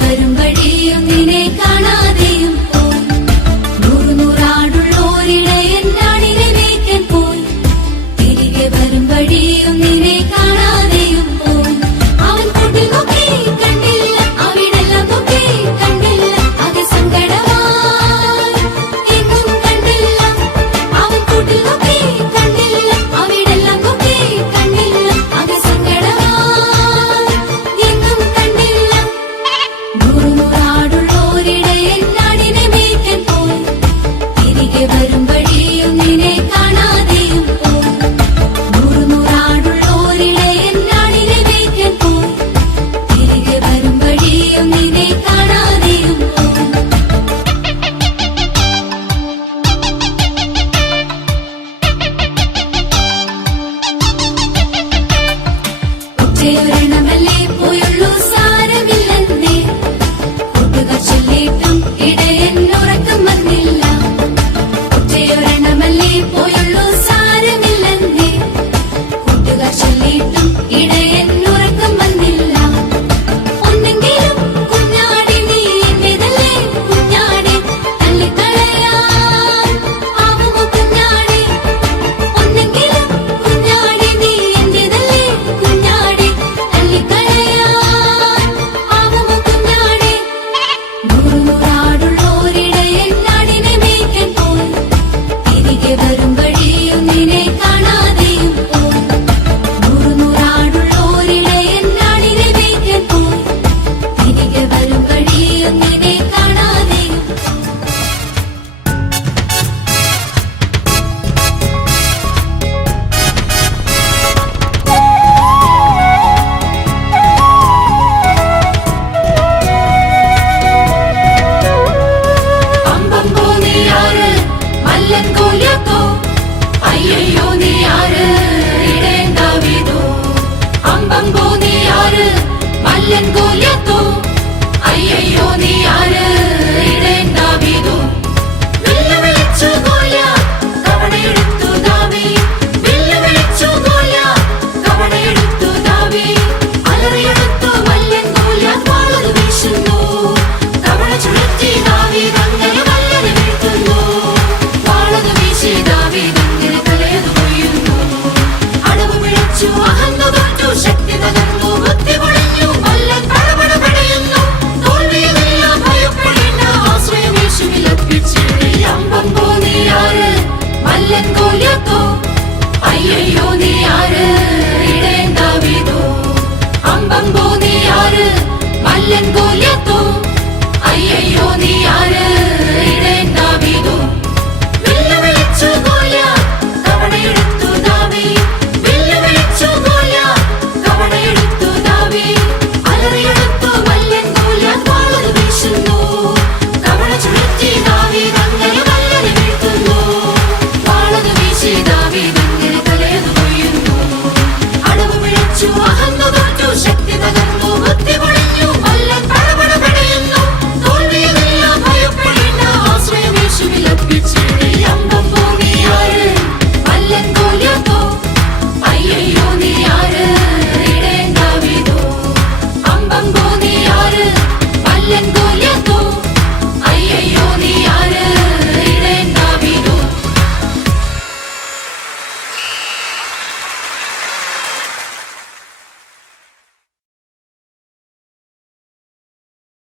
വരും വഴിയൊന്നിനേക്കാൾ തിരികെ വരും വഴിയും നിനക്കാ